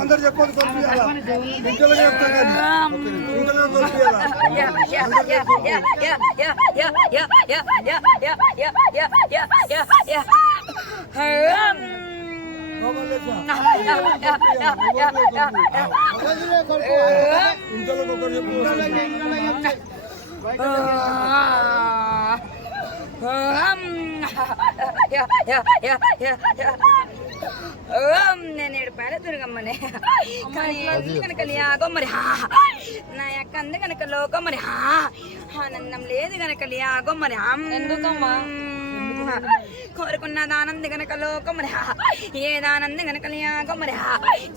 అందరు చెప్పదు నేను ఏడుపాయల దుర్గమ్మనే కానీ కనుక లియాగో మరి నా యొక్క అంది కనుక లోకం మరి ఆనందం లేదు కనుక లియాగో మరి ఎందుకమ్మా కోరుకున్న దానంది గనక లోకం మరి ఏదానంది గనక లియాగో మరి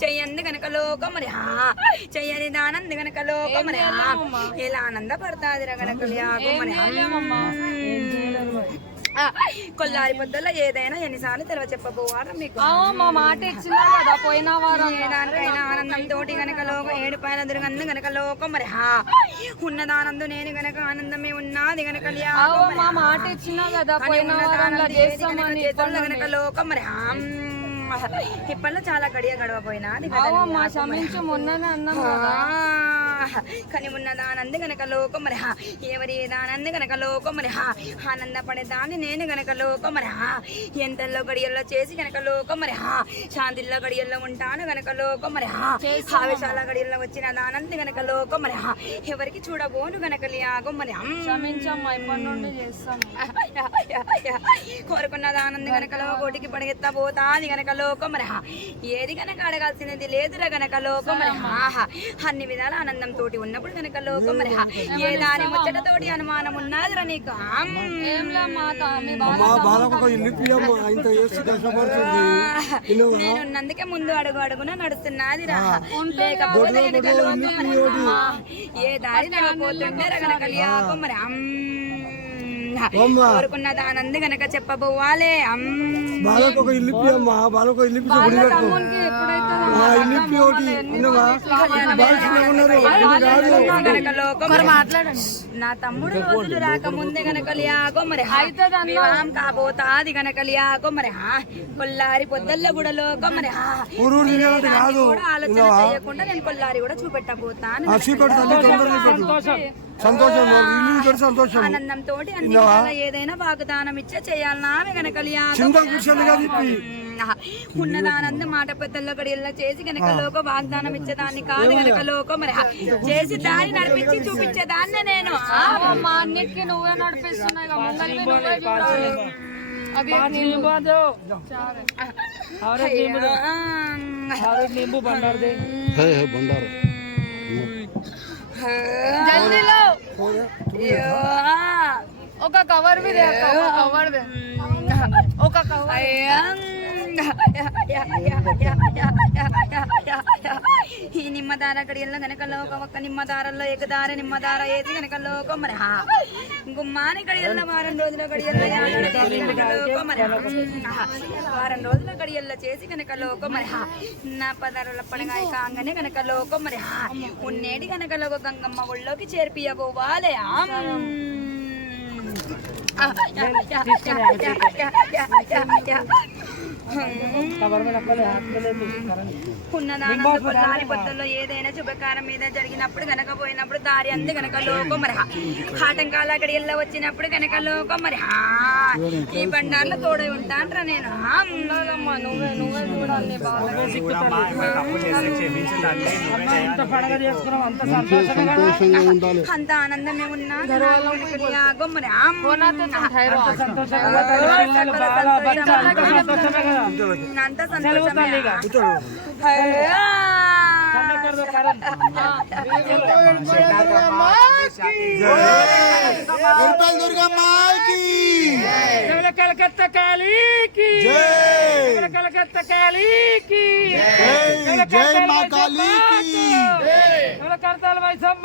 చెయ్యంది గనక లోకం మరి చెయ్యని దానంది గనక లోకం మరి ఎలా ఆనందపడతాదిరా గనక లియాగో మరి కొల్లారి పొద్దుల్లో ఏదైనా ఎన్నిసార్లు తెలవ చెప్పబోవారా మీకు మా మాట ఇచ్చినా కదా పోయిన వారం ఏదానికైనా ఆనందం తోటి గనక లోకం ఏడుపాయల దుర్గంది గనక లోకం మరి ఉన్నదానందు నేను గనక ఆనందమే ఉన్నది గనక మా మాట ఇచ్చినా కదా పోయిన గనక లోకం మరి ఇప్పట్లో చాలా గడవపోయినా క్షమించు మొన్ననే అన్నాం కానీ ఉన్నదానంది గనక లోకం మరి ఎవరి ఏదానంది గనక లోకం మరి ఆనందపడేదాన్ని నేను గనక లోకం మరి ఎంతల్లో గడియల్లో చేసి గనక లోకం మరి శాంతిల్లో గడియల్లో ఉంటాను గనక లోకం మరి ఆవేశాల గడియల్లో వచ్చిన దానంది గనక లోకం మరి ఎవరికి చూడబోను గనక లియాగం మరి క్షమించమ్మా ఇప్పటి నుండి చేస్తాం కోరుకున్న దానంది గనక కోటికి పడిగెత్తబోతాది గనక లోకం మరి ఏది గనక అడగాల్సినది లేదురా గనక లోకం మరి అన్ని విధాల ఆనందం తోటి ఉన్నప్పుడు గనక లోకం మరి ఏ దాని ముచ్చటతోటి అనుమానం ఉన్నదిరా నీకు నేనున్నందుకే ముందు అడుగు అడుగున నడుస్తున్నది రా లేకపోతే గనక లోకం మరి ఏ దారి నడపోతుంటే గనక లియాగో మరి కోరుకున్న దానంది గనక చెప్పబోవాలే బాలకు ఇల్లు అమ్మా బాలకు ఇల్లు నా తమ్ముడు రోజులు రాకముందే గనక లియాగో మరి వివాహం కాబోతాది గనక లియాగో మరి కొల్లారి పొద్దల్ల కూడా లోకం మరి ఆలోచన చేయకుండా నేను కొల్లారి కూడా చూపెట్టబోతాను ఆనందంతో ఏదైనా వాగ్దానం ఇచ్చే చేయాలన్నా గనక ఉన్నదానంద మాట పెద్దల్లో గడియల్లో చేసి గనక లోక వాగ్దానం ఇచ్చేదాన్ని కాదు గనక లోకం మరి చేసి దారి నడిపించి చూపించేదాన్ని నేను అన్నిటికీ నువ్వే నడిపిస్తున్నాయి ఒక కవర్ ఒక కవర్ ఈ నిమ్మదార గడియల్లో గనక లోకం ఒక్క నిమ్మదారల్లో ఎగదార నిమ్మదార ఏది గనక లోకం మరి గుమ్మాని గడియల్లో వారం రోజుల గడియల్లో లోకం మరి వారం రోజుల గడియల్లో చేసి గనక లోకం మరి నా పదారుల పడగాయ కాగానే గనక లోకం మరి ఉన్నేటి గనక లోక గంగమ్మ ఒళ్ళోకి చేర్పియబోవాలే ఉన్నదాని పొత్తుల్లో ఏదైనా శుభకారం మీద జరిగినప్పుడు గనక పోయినప్పుడు దారి అంది గనక లోకం మరి ఆటంకాల గడియల్లో వచ్చినప్పుడు గనక లోకం మరి ఈ బండార్లో తోడై ఉంటాను నేను నువ్వే చూడాలి అంత ఆనందమే ఉన్నా మరి అంత సంతోషమే कलकत्ता काली की कलकत्ता काली की जय मां काली की करताल भाई सब